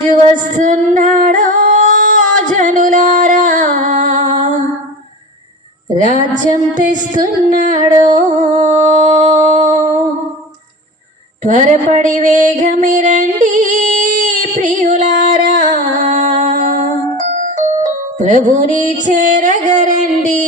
వస్తున్నాడో జనులారా, రాజ్యం తెస్తున్నాడో. త్వరపడి వేగమిరండి ప్రియులారా, ప్రభుని చేరగరండి.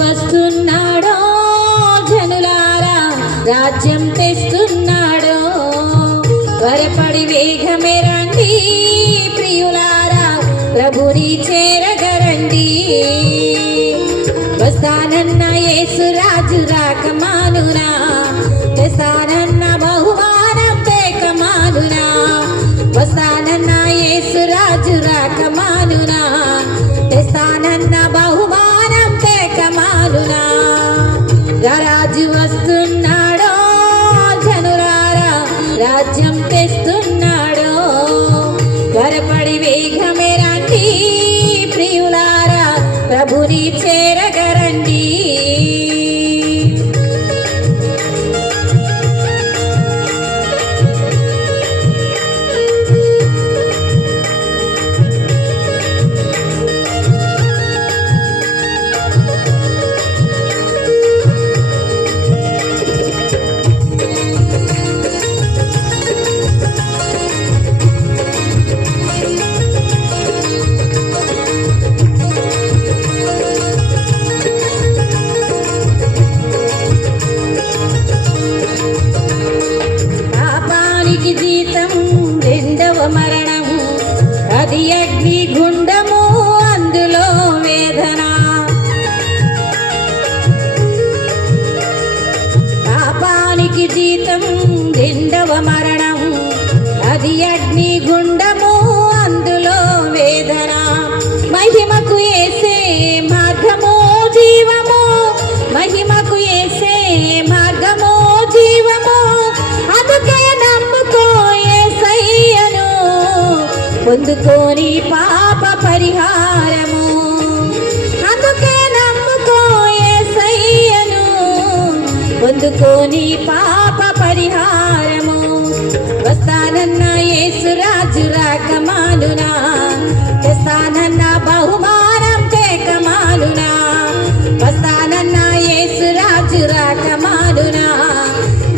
వస్తున్నాడో జనులారా, రాజ్యం తెస్తున్నాడో. త్వరపడి వేగమే రండి ప్రియులారా, ప్రభుని చేరగరండి. వస్తానన్న యేసు రాజు రాకమానునా, తెస్తానన్న బహుమానం తేకమానునా. వస్తానన్న యేసు రాజు రాకమానునా, తెస్తానన్న బహుమానం తేకమానునా. రాజు వస్తున్నాడో జనులారా, రాజ్యం తెస్తున్నాడో. త్వరపడి వేగమే రండి ప్రియులారా, ప్రభుని చేరగరండి. జీతం రెండవ మరణం, అది అగ్ని గుండము, అందులో వేదన. పాపానికి జీతం రెండవ మరణం, అది అగ్ని గుండము, అందులో వేదన. మహిమకు యేసే మార్గము జీవము, మహిమకు యేసే మార్గము జీవము. అందుకే పొందుకోని పాప పరిహారము, అందుకే నమ్ముకో యేసయ్యను. పొందుకోని పాప పరిహారము. వస్తానన్న యేసు రాజు రాకమానునా, తెస్తానన్న బహుమానం తేకమానునా. వస్తానన్న యేసు రాజు రాకమానునా,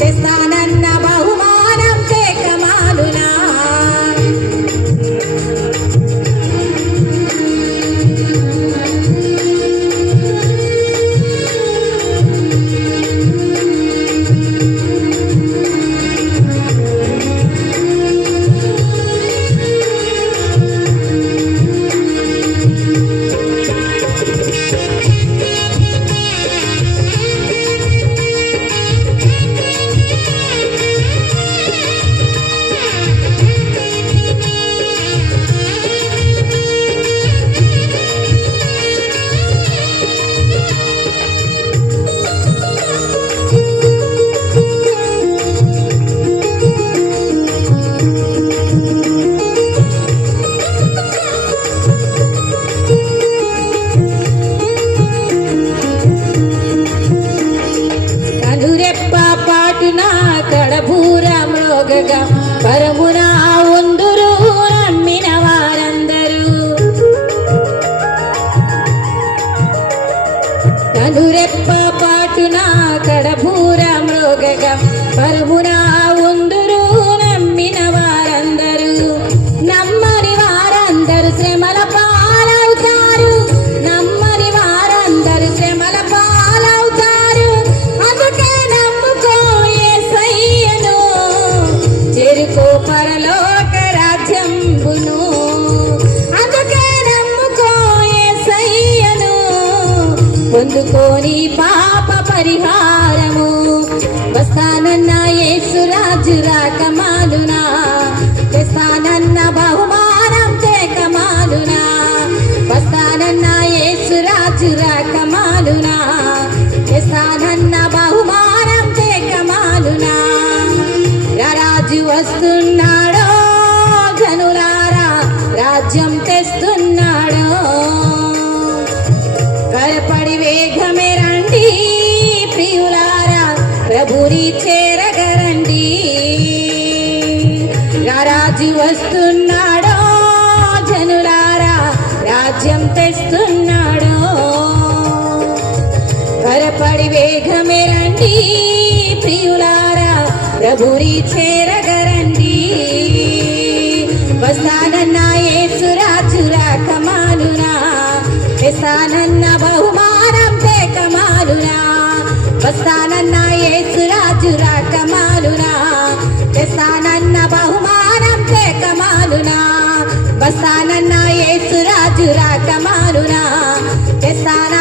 తెస్తానన్న బహుమానం తేకమానునా. కడబూర మ్రోగగా పరమున ఉందురు నమ్మిన వారందరూ. కనురెప్ప పాటున కడబూర మ్రోగగా పరమున ఉందురు నమ్మిన వారందరూ. నమ్మని వారందరూ శ్రమల పాలవుతారు, నమ్మని వారందరూ శ్రమల పాలవుతారు. అందుకే చేరుకో పరలోక రాజ్యంబును, అందుకే నమ్ముకో యేసయ్యను. పొందుకోని పాప పరిహారము. వస్తానన్న యేసు రాజు రాకమాలునా తెస్తానన్న బహుమానం తేకమాలునా వస్తానన్న యేసురాజు రాకమాలునా తెస్తానన్న బహుమానం తేకమాలునా రాజు వస్తున్నాడో ఘనులారా రాజ్యం తెస్తున్నాడో కలపడి వేగమే రండి ప్రియులారా ప్రభుని చేరగరండి రాజు వస్తున్నాడో జనులారా రాజ్యం తెస్తున్నాడో కలపడి వేగమే రండి ప్రియులారా ప్రభుని చేరగరండి వస్తానన్న యేసురాజు రాకమాలునా తెస్తానన్న బహుమానం తేకమాలునా వస్తానన్న యేసురాజు రాకమాలునా తెస్తానన్న బహుమానం తేకమాలునా వస్తానన్న యేసురాజు రాకమాలునా తెస్తాన